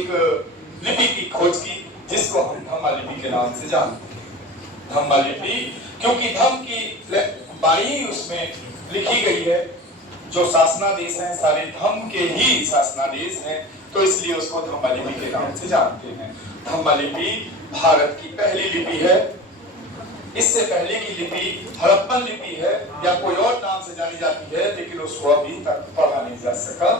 एक लिपि की खोज की जिसको हम धम्मा लिपि के नाम से जानते हैं। धम्मा लिपि क्योंकि धम्म की बाणी उसमें लिखी गई है, जो शासनादेश हैं सारे धम्म के ही शासनादेश हैं, तो इसलिए उसको धम्मा लिपि के नाम से जानते हैं। धम्मा लिपि भारत की पहली लिपि है। इससे पहले की लिपि हड़प्पन लिपि है या कोई और नाम से जानी जाती है, लेकिन उसको अभी तक पढ़ा नहीं जा सका।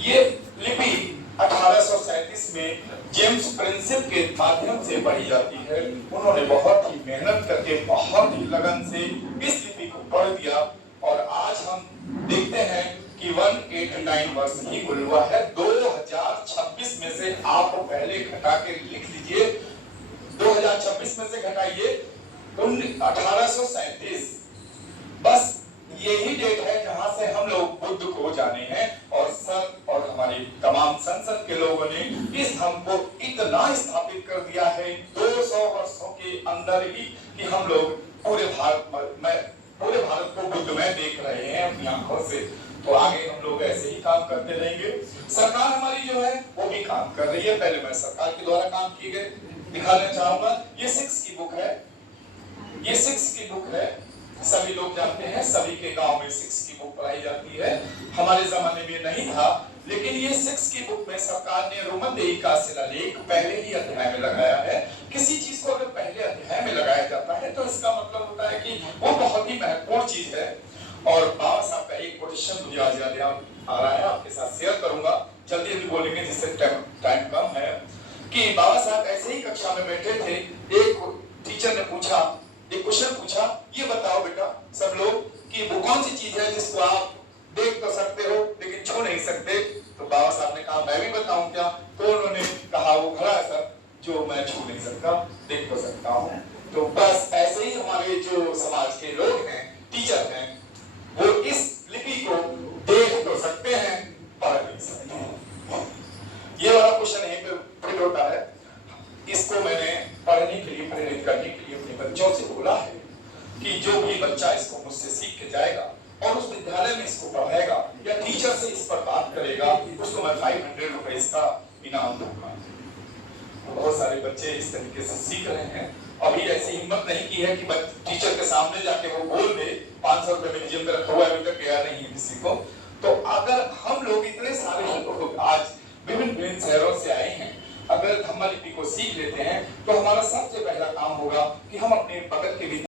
ये लिपि 1837 में जेम्स प्रिंसिप के माध्यम से पढ़ी जाती है। उन्होंने बहुत ही मेहनत करके बहुत ही लगन से इस लिपि को पढ़ दिया और आज हम देखते हैं कि 189 वर्ष ही गुजरा हुआ है। 2026 में से आप पहले घटा के लिख लीजिए, 2026 में से घटाइए 1837, बस यही डेट है जहां से हम लोग बुद्ध को जाने हैं। और सर और हमारे तमाम संसद के लोगों ने इस धर्म को इतना स्थापित कर दिया है 200 वर्षों के अंदर ही कि हम लोग पूरे भारत को बुद्धमय देख रहे हैं अपनी आंखों से। तो आगे हम लोग ऐसे ही काम करते रहेंगे। सरकार हमारी जो है वो भी काम कर रही है। पहले मैं सरकार के द्वारा काम किए गए दिखाना चाहूंगा। ये 6 की बुक है, ये 6 की बुक है। सभी लोग जानते हैं, सभी के गांव में 6 की बुक पढ़ाई जाती है। हमारे जमाने में नहीं था, लेकिन ये 6 की बुक में सरकार ने रोमनदेही का शिलालेख पहले ही अध्याय में लगाया है। किसी चीज को अगर पहले अध्याय में लगाया जाता है तो इसका मतलब होता है कि वो बहुत ही महत्वपूर्ण चीज है। और बाबा साहब का एक कोटेशन मुझे आज याद आ रहा है, आपके साथ शेयर करूंगा। जल्दी जल्दी बोलेंगे जिससे टाइम कम है। कि बाबा साहब ऐसे ही कक्षा में बैठे थे, एक टीचर ने पूछा, एक क्वेश्चन पूछा, ये बताओ बेटा सब लोग कि वो कौन सी चीज है जिसको आप देख तो सकते हो लेकिन छू नहीं सकते। तो बाबा साहब ने कहा मैं भी बताऊं क्या? तो उन्होंने कहा वो घड़ा है सर, जो मैं छू नहीं सकता देख तो सकता हूं। तो बस ऐसे ही हमारे जो समाज के लोग हैं, टीचर हैं, वो इस लिपि को देख तो सकते हैं पढ़ नहीं सकते। ये वाला क्वेश्चन यहीं पे फिट होता है। इसको मैंने पढ़ने के लिए, प्रेरित करने के लिए अपने बच्चों से बोला है कि जो भी बच्चा इसको मुझसे सीख के जाएगा और उस विद्यालय में इसको पढ़ाएगा या टीचर से इस पर बात करेगा, उसको मैं 500 रुपए इसका इनाम दूंगा। बहुत सारे बच्चे इस तरीके से सीख रहे हैं। अभी ऐसी हिम्मत नहीं की है कि टीचर के सामने जाके वो बोल दे 500 रुपए मेरी जेब में रखा हुआ है, अभी तक गया नहीं है किसी को। तो अगर हम लोग इतने सारे लोग आज विभिन्न शहरों से आए हैं, अगर धम्मा लिपि को सीख लेते हैं तो हमारा सबसे पहला काम होगा कि हम अपने बगल के